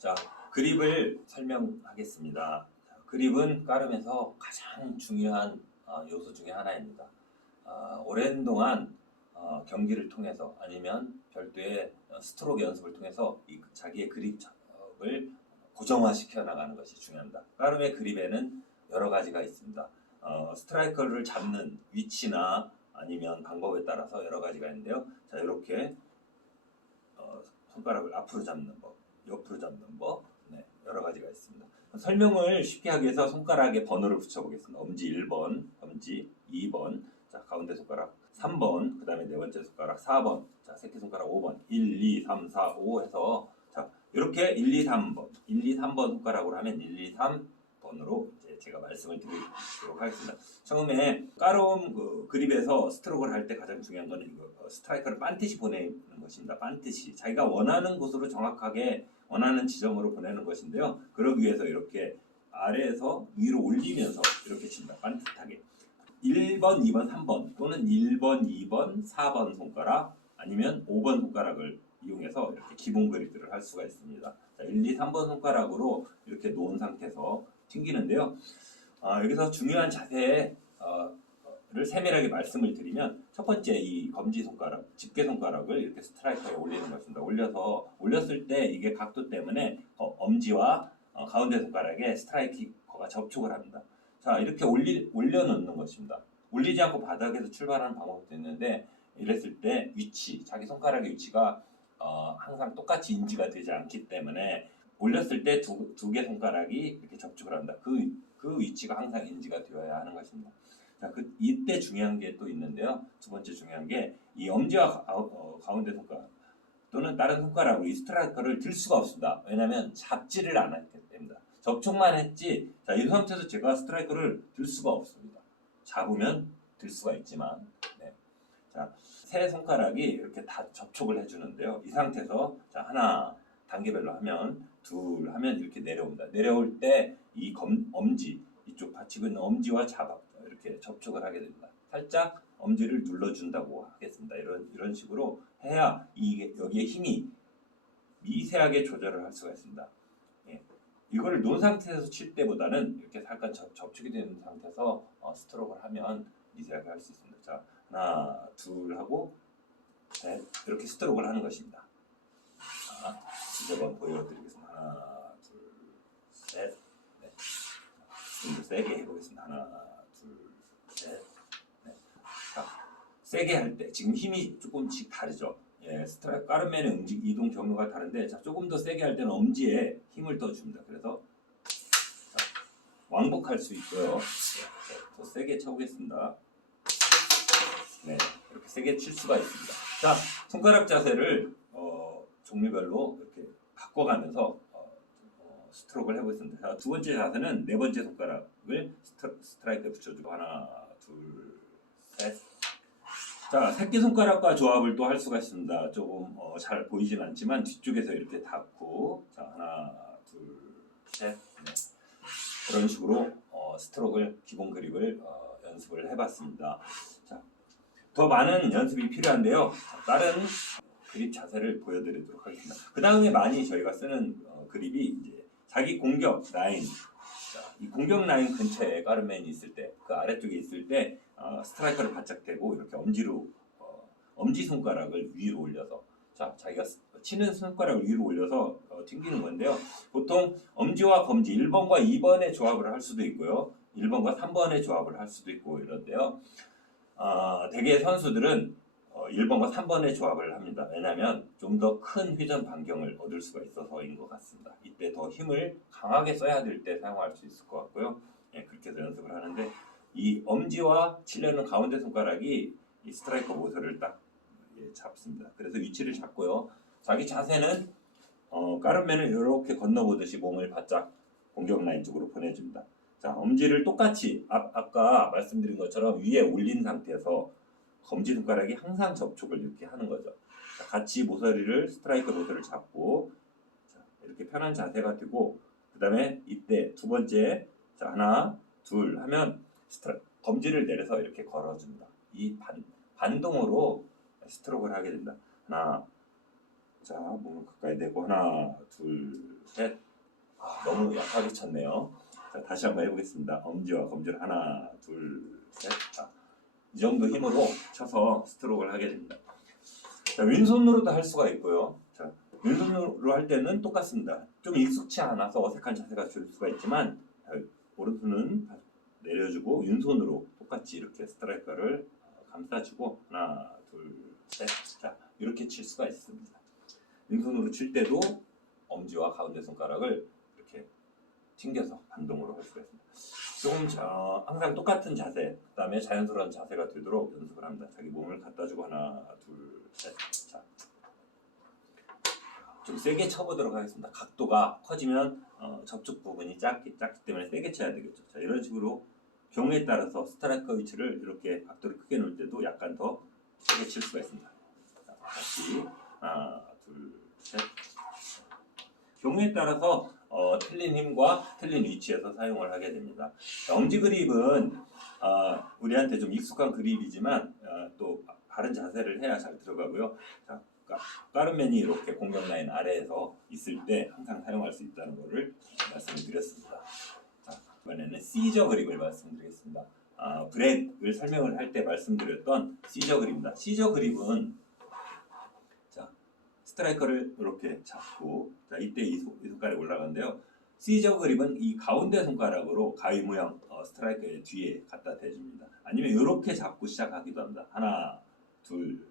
자, 그립을 설명하겠습니다. 자, 그립은 까름에서 가장 중요한 요소 중에 하나입니다. 오랜 동안 경기를 통해서 아니면 별도의 스트로크 연습을 통해서 자기의 그립을 고정화시켜 나가는 것이 중요합니다. 까름의 그립에는 여러 가지가 있습니다. 스트라이커를 잡는 위치나 아니면 방법에 따라서 여러 가지가 있는데요. 자, 이렇게 손가락을 앞으로 잡는 법, 옆으로 잡는 법, 여러 가지가 있습니다. 설명을 쉽게 하기 위해서 손가락에 번호를 붙여보겠습니다. 엄지 1번, 엄지 2번, 자, 가운데 손가락 3번, 그 다음에 네 번째 손가락 4번, 자, 새끼손가락 5번, 1, 2, 3, 4, 5 해서 자, 이렇게 1, 2, 3번, 1, 2, 3번 손가락으로 하면 1, 2, 3번으로 이제 제가 말씀을 드리도록 하겠습니다. 처음에 까름 그립에서 스트로크를 할 때 가장 중요한 거는 이거 스트라이커를 반듯이 보내는 것입니다. 반듯이 자기가 원하는 곳으로 정확하게 원하는 지점으로 보내는 것인데요. 그러기 위해서 이렇게 아래에서 위로 올리면서 이렇게 칩니다. 반듯하게 1번, 2번, 3번 또는 1번, 2번, 4번 손가락 아니면 5번 손가락을 이용해서 이렇게 기본 그립들을 할 수가 있습니다. 자, 1, 2, 3번 손가락으로 이렇게 놓은 상태에서 튕기는데요. 여기서 중요한 자세를 세밀하게 말씀을 드리면 첫 번째 이 검지 손가락, 집게 손가락을 이렇게 스트라이커에 올리는 것입니다. 올렸을 때 이게 각도 때문에 엄지와 가운데 손가락에 스트라이커가 접촉을 합니다. 자, 이렇게 올려놓는 것입니다. 올리지 않고 바닥에서 출발하는 방법도 있는데 이랬을 때 자기 손가락의 위치가 항상 똑같이 인지가 되지 않기 때문에 올렸을 때 두 개 손가락이 이렇게 접촉을 합니다. 그 위치가 항상 인지가 되어야 하는 것입니다. 자, 이때 중요한 게 또 있는데요. 두 번째 중요한 게 이 엄지와 가운데 손가락 또는 다른 손가락으로 이 스트라이커를 들 수가 없습니다. 왜냐하면 잡지를 않았기 때문입니다. 접촉만 했지, 자, 이 상태에서 제가 스트라이커를 들 수가 없습니다. 잡으면 들 수가 있지만, 자, 세 손가락이 이렇게 다 접촉을 해주는데요. 이 상태에서 자, 하나 단계별로 하면 둘 하면 이렇게 내려옵니다. 내려올 때 이 엄지 이쪽 받치고 있는 엄지와 이렇게 접촉을 하게 됩니다. 살짝 엄지를 눌러준다고 하겠습니다. 이런 식으로 해야 여기에 힘이 미세하게 조절을 할 수가 있습니다. 이거를 놓은 상태에서 칠 때보다는 이렇게 살짝 접촉이 되는 상태에서 스트로크를 하면 미세하게 할 수 있습니다. 자, 하나, 둘 하고 셋 이렇게 스트로크를 하는 것입니다. 자, 이제 한번 보여드리겠습니다. 하나, 둘, 셋, 넷. 좀 더 세게 해보겠습니다. 하나, 둘, 셋, 넷. 자, 세게 할 때 지금 힘이 조금씩 다르죠. 스트라이크 까르멘의 이동 경로가 다른데 자, 조금 더 세게 할 때는 엄지에 힘을 더 줍니다. 그래서 자, 왕복할 수 있고요. 더 세게 쳐보겠습니다. 이렇게 세게 칠 수가 있습니다. 자, 손가락 자세를 종류별로 이렇게 바꿔가면서 스트로크를 해보겠습니다. 자, 두 번째 자세는 네 번째 손가락을 스트라이크에 붙여주고 하나, 둘, 셋. 자, 새끼손가락과 조합을 또 할 수가 있습니다. 조금 잘 보이진 않지만 뒤쪽에서 이렇게 닫고 자, 하나, 둘, 셋, 넷. 그런 식으로 스트로크를 기본 그립을 연습을 해봤습니다. 자, 더 많은 연습이 필요한데요. 자, 다른 그립 자세를 보여드리도록 하겠습니다. 그 다음에 많이 저희가 쓰는 그립이 이제 자기 공격 라인. 자, 이 공격 라인 근처에 까르멘이 있을 때, 그 아래쪽에 있을 때 스트라이커를 바짝 대고 이렇게 엄지 손가락을 위로 올려서 자, 자기가 치는 손가락을 위로 올려서 튕기는 건데요. 보통 엄지와 검지 1번과 2번의 조합을 할 수도 있고요. 1번과 3번의 조합을 할 수도 있고 이런데요. 대개 선수들은 1번과 3번의 조합을 합니다. 왜냐하면 좀 더 큰 회전 반경을 얻을 수가 있어서인 것 같습니다. 이때 더 힘을 강하게 써야 될 때 사용할 수 있을 것 같고요. 그렇게 해서 연습을 하는데 이 엄지와 치려는 가운데 손가락이 이 스트라이커 모서리를 딱 잡습니다. 그래서 위치를 잡고요. 자기 자세는 까르멘을 이렇게 건너보듯이 몸을 바짝 공격 라인 쪽으로 보내줍니다. 자, 엄지를 똑같이 아까 말씀드린 것처럼 위에 올린 상태에서 검지손가락이 항상 접촉을 이렇게 하는 거죠. 자, 같이 스트라이커 모서리를 잡고 자, 이렇게 편한 자세가 되고 그 다음에 이때 두 번째 자, 하나 둘 하면 검지를 내려서 이렇게 걸어줍니다. 이 반동으로 스트로크를 하게 됩니다. 하나 자, 몸을 가까이 대고 하나 둘 셋. 너무 약하게 쳤네요. 자, 다시 한번 해보겠습니다. 엄지와 검지를 하나, 둘, 셋. 자, 이 정도 힘으로 쳐서 스트로크를 하게 됩니다. 자, 왼손으로도 할 수가 있고요. 자, 왼손으로 할 때는 똑같습니다. 좀 익숙치 않아서 어색한 자세가 줄 수가 있지만 오른손은 내려주고 왼손으로 똑같이 이렇게 스트라이커를 감싸주고 하나, 둘, 셋. 자, 이렇게 칠 수가 있습니다. 왼손으로 칠 때도 엄지와 가운데 손가락을 이렇게 튕겨서 반동으로 할 수가 있습니다. 조금 항상 똑같은 자세, 그 다음에 자연스러운 자세가 되도록 연습을 합니다. 자기 몸을 갖다 주고 하나, 둘, 셋. 자, 좀 세게 쳐보도록 하겠습니다. 각도가 커지면 접촉 부분이 작기 때문에 세게 쳐야 되겠죠. 자, 이런 식으로 경우에 따라서 스트라이커 위치를 이렇게 각도를 크게 놓을 때도 약간 더 세게 칠 수가 있습니다. 자, 다시 하나, 둘, 셋. 경우에 따라서 틀린 힘과 틀린 위치에서 사용을 하게 됩니다. 자, 엄지 그립은 우리한테 좀 익숙한 그립이지만 또 바른 자세를 해야 잘 들어가고요. 자, 까르멘이 이렇게 공격 라인 아래에서 있을 때 항상 사용할 수 있다는 것을 말씀을 드렸습니다. 자, 이번에는 시저 그립을 말씀드리겠습니다. 브렉을 설명을 할 때 말씀드렸던 시저 그립입니다. 시저 그립은 스트라이커를 이렇게 잡고, 자, 이때 이 손가락이 올라가는데요. 시저 그립은 이 가운데 손가락으로 가위 모양 스트라이커의 뒤에 갖다 대줍니다. 아니면 이렇게 잡고 시작하기도 합니다. 하나, 둘,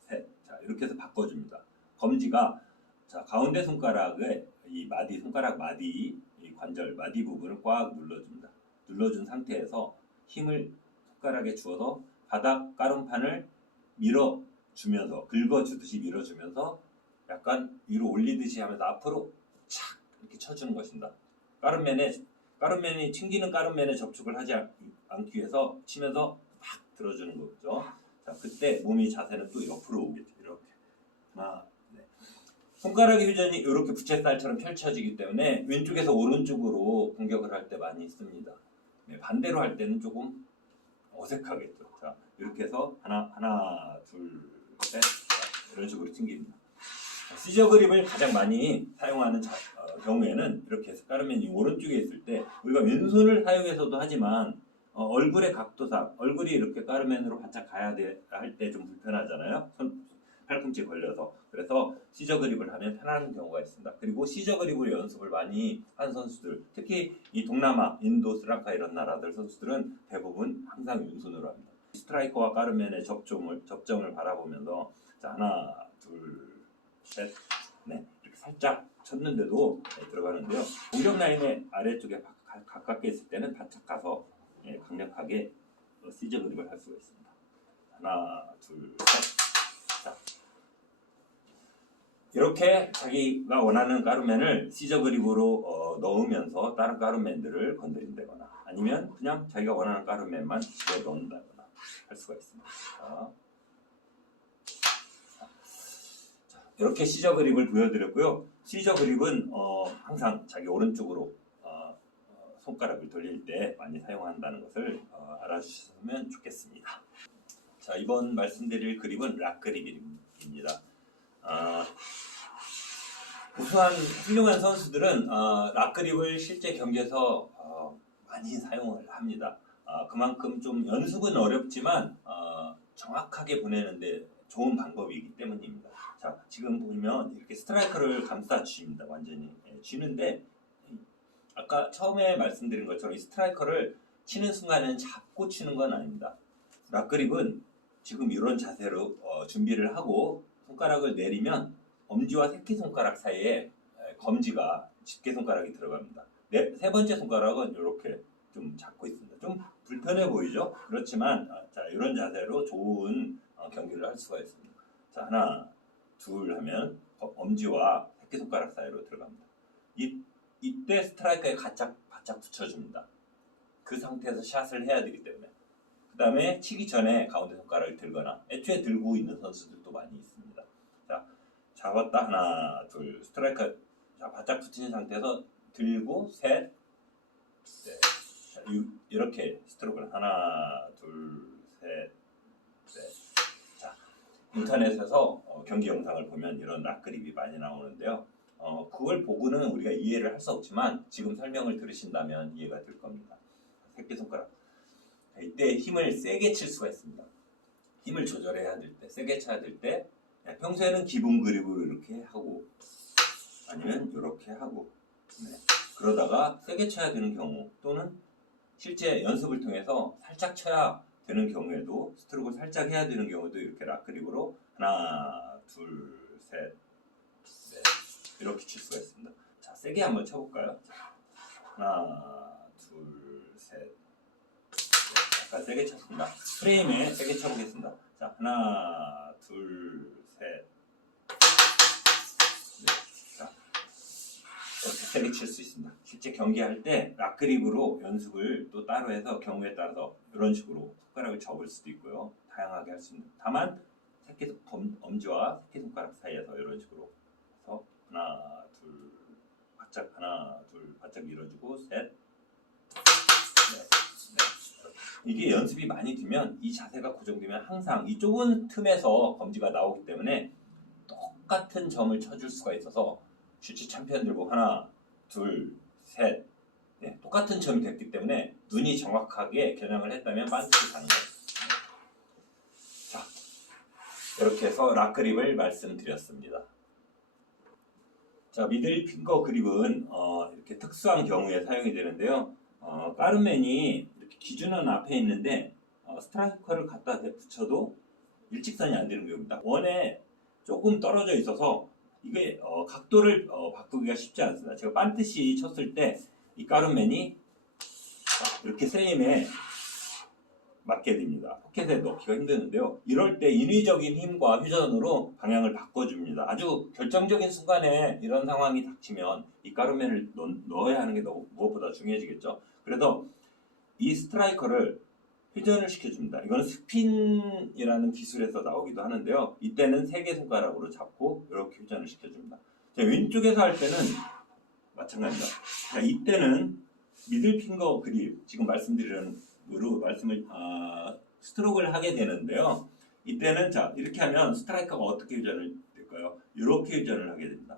셋. 자, 이렇게 해서 바꿔줍니다. 검지가 자, 가운데 손가락의 이 마디, 손가락 마디, 이 관절 마디 부분을 꽉 눌러줍니다. 눌러준 상태에서 힘을 손가락에 주어서 바닥 까름판을 밀어주면서 긁어주듯이 밀어주면서 약간 위로 올리듯이 하면서 앞으로 착 이렇게 쳐주는 것입니다. 까름맨이 튕기는 까름맨에 접촉을 하지 않기 위해서 치면서 팍 들어주는 거죠. 자, 그때 몸이 자세는 또 옆으로 오겠죠. 이렇게 하나, 네. 손가락의 회전이 이렇게 부채살처럼 펼쳐지기 때문에 왼쪽에서 오른쪽으로 공격을 할 때 많이 씁니다. 네, 반대로 할 때는 조금 어색하겠죠. 자, 이렇게 해서 하나, 둘, 셋. 자, 이런 식으로 튕깁니다. 시저 그립을 가장 많이 사용하는 경우에는 이렇게 해서 까르멘이 오른쪽에 있을 때 우리가 왼손을 사용해서도 하지만 얼굴의 각도상 얼굴이 이렇게 까르멘으로 바짝 가야 할 때 좀 불편하잖아요. 팔꿈치 걸려서. 그래서 시저 그립을 하면 편한 경우가 있습니다. 그리고 시저 그립으로 연습을 많이 한 선수들, 특히 이 동남아, 인도, 스리랑카 이런 나라들 선수들은 대부분 항상 왼손으로 합니다. 스트라이커와 까르멘의 접점을 바라보면서 자, 하나, 둘, 셋, 네, 이렇게 살짝 쳤는데도 들어가는데요. 공격 라인의 아래쪽에 가깝게 있을 때는 바짝 가서 강력하게 시저 그립을 할 수가 있습니다. 하나, 둘, 셋. 자, 이렇게 자기가 원하는 까르멘을 시저 그립으로 넣으면서 다른 까르멘들을 건드린다거나 아니면 그냥 자기가 원하는 까르멘만 집어 넣는다거나 할 수가 있습니다. 자, 이렇게 시저 그립을 보여드렸고요. 시저 그립은 항상 자기 오른쪽으로 손가락을 돌릴 때 많이 사용한다는 것을 알아주셨으면 좋겠습니다. 자, 이번 말씀드릴 그립은 락 그립입니다. 우수한 훌륭한 선수들은 락 그립을 실제 경기에서 많이 사용을 합니다. 그만큼 좀 연습은 어렵지만 정확하게 보내는데 좋은 방법이기 때문입니다. 자, 지금 보면 이렇게 스트라이커를 감싸 주십니다. 완전히 쥐는데 아까 처음에 말씀드린 것처럼 이 스트라이커를 치는 순간에는 잡고 치는 건 아닙니다. 락 그립은 지금 이런 자세로 준비를 하고 손가락을 내리면 엄지와 새끼손가락 사이에 검지가 집게손가락이 들어갑니다. 세 번째 손가락은 이렇게 좀 잡고 있습니다. 좀 불편해 보이죠? 그렇지만 자, 이런 자세로 좋은 경기를 할 수가 있습니다. 자, 하나, 둘 하면 엄지와 새끼손가락 사이로 들어갑니다. 이때 스트라이커에 바짝 붙여줍니다. 그 상태에서 샷을 해야 되기 때문에. 그 다음에 치기 전에 가운데 손가락을 들거나 애초에 들고 있는 선수들도 많이 있습니다. 자, 잡았다. 하나, 둘, 스트라이커 자, 바짝 붙인 상태에서 들고 셋, 넷. 자, 이렇게 스트로크를 하나, 둘, 셋, 넷. 자, 인터넷에서 경기 영상을 보면 이런 락 그립이 많이 나오는데요. 그걸 보고는 우리가 이해를 할 수 없지만 지금 설명을 들으신다면 이해가 될 겁니다. 새끼손가락. 이때 힘을 세게 칠 수가 있습니다. 힘을 조절해야 될 때, 세게 쳐야 될 때, 평소에는 기본 그립으로 이렇게 하고 아니면 이렇게 하고, 그러다가 세게 쳐야 되는 경우 또는 실제 연습을 통해서 살짝 쳐야 되는 경우에도, 스트로크를 살짝 해야 되는 경우도 이렇게 락 그립으로 하나, 둘, 셋, 넷 이렇게 칠 수가 있습니다. 자, 세게 한번 쳐볼까요? 하나, 둘, 셋, 넷. 약간 세게 쳤습니다. 프레임에 세게 쳐보겠습니다. 자, 하나, 둘, 셋, 넷. 자, 이렇게 세게 칠 수 있습니다. 실제 경기할 때 락그립으로 연습을 또 따로 해서 경우에 따라서 이런 식으로 손가락을 접을 수도 있고요. 다양하게 할 수 있는. 다만 엄지와 새끼손가락 사이에서 이런 식으로 해서 하나, 둘, 바짝 하나, 둘, 바짝 밀어주고 셋, 넷, 넷. 이게 연습이 많이 되면 이 자세가 고정되면 항상 이 좁은 틈에서 검지가 나오기 때문에 똑같은 점을 쳐줄 수가 있어서 슈치 챔피언들고 하나, 둘, 셋, 똑같은 점이 됐기 때문에 눈이 정확하게 겨냥을 했다면 반드시 가는 거예요. 자, 이렇게 해서 락 그립을 말씀드렸습니다. 자, 미들 핑거 그립은 이렇게 특수한 경우에 사용이 되는데요. 까르맨이 이렇게 기준은 앞에 있는데 스트라이커를 갖다 붙여도 일직선이 안 되는 경우입니다. 원에 조금 떨어져 있어서 이게 각도를 바꾸기가 쉽지 않습니다. 제가 반드시 쳤을 때 이 까르맨이 이렇게 프레임에 맞게 됩니다. 포켓에 넣기가 힘드는데요. 이럴 때 인위적인 힘과 회전으로 방향을 바꿔줍니다. 아주 결정적인 순간에 이런 상황이 닥치면 이 까르맨을 넣어야 하는 게 무엇보다 중요해지겠죠. 그래서 이 스트라이커를 회전을 시켜줍니다. 이건 스핀이라는 기술에서 나오기도 하는데요. 이때는 세 개 손가락으로 잡고 이렇게 회전을 시켜줍니다. 자, 왼쪽에서 할 때는 마찬가지입니다. 자, 이때는 미들핑거 그립, 지금 말씀드리는 으로 스트로크를 하게 되는데요. 이때는 자, 이렇게 하면 스트라이커가 어떻게 회전을 될까요? 이렇게 회전을 하게 됩니다.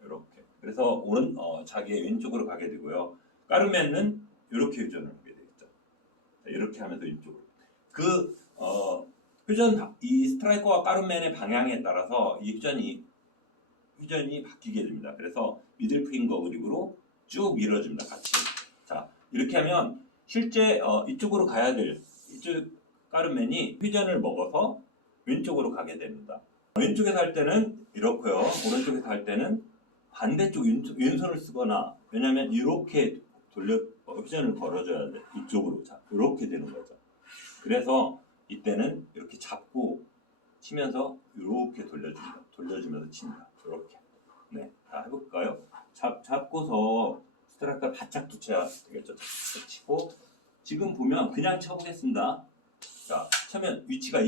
이렇게. 그래서 자기의 왼쪽으로 가게 되고요. 까르멘은 이렇게 회전을 하게 되겠죠. 자, 이렇게 하면서 왼쪽으로. 이 스트라이커와 까르멘의 방향에 따라서 이 회전이 바뀌게 됩니다. 그래서 미들핑거 그립으로 쭉 밀어줍니다. 같이. 자, 이렇게 하면 실제 이쪽으로 가야 될 이쪽 까르멘이 회전을 먹어서 왼쪽으로 가게 됩니다. 왼쪽에서 할 때는 이렇고요. 오른쪽에서 할 때는 반대쪽 왼손을 쓰거나, 왜냐하면 이렇게 회전을 걸어줘야 돼. 이쪽으로. 자, 이렇게 되는 거죠. 그래서 이때는 이렇게 잡고 치면서 이렇게 돌려주면서 칩니다. 이렇게. 네, 자, 해볼까요? 잡고서 스트라이커 바짝 붙여야 되겠죠. 바짝 치고, 지금 보면 그냥 쳐보겠습니다. 자, 쳐면 위치가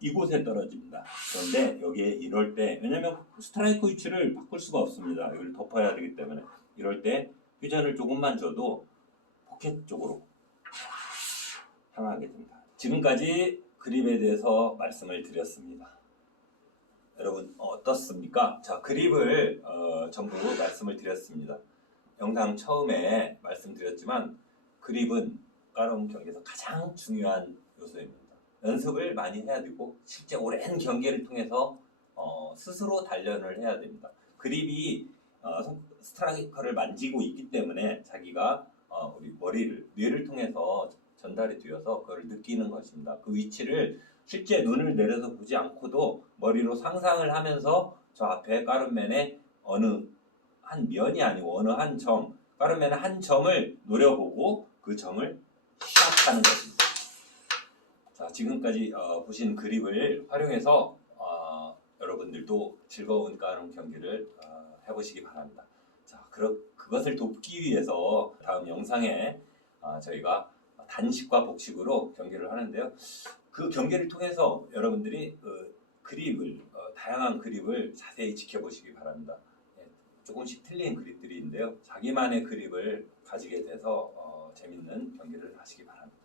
이곳에 떨어집니다. 그런데 여기에 이럴 때, 왜냐면 스트라이커 위치를 바꿀 수가 없습니다. 이걸 덮어야 되기 때문에 이럴 때 회전을 조금만 줘도 포켓 쪽으로 향하게 됩니다. 지금까지 그립에 대해서 말씀을 드렸습니다. 여러분 어떻습니까? 자, 그립을 전부 말씀을 드렸습니다. 영상 처음에 말씀드렸지만 그립은 까르몬 경기에서 가장 중요한 요소입니다. 연습을 많이 해야 되고 실제 오랜 경기를 통해서 스스로 단련을 해야 됩니다. 그립이 스트라이커를 만지고 있기 때문에 자기가 우리 뇌를 통해서 전달이 되어서 그걸 느끼는 것입니다. 그 위치를 실제 눈을 내려서 보지 않고도 머리로 상상을 하면서 저 앞에 까르멘의 어느 한 면이 아니고 어느 한 점, 까르멘의 한 점을 노려보고 그 점을 시작하는 것입니다. 자, 지금까지 보신 그립을 활용해서 여러분들도 즐거운 까르몬 경기를 해보시기 바랍니다. 자, 그것을 돕기 위해서 다음 영상에 저희가 단식과 복식으로 경기를 하는데요. 그 경기를 통해서 여러분들이 그립을 다양한 그립을 자세히 지켜보시기 바랍니다. 조금씩 틀린 그립들이 있는데요. 자기만의 그립을 가지게 돼서 재밌는 경기를 하시기 바랍니다.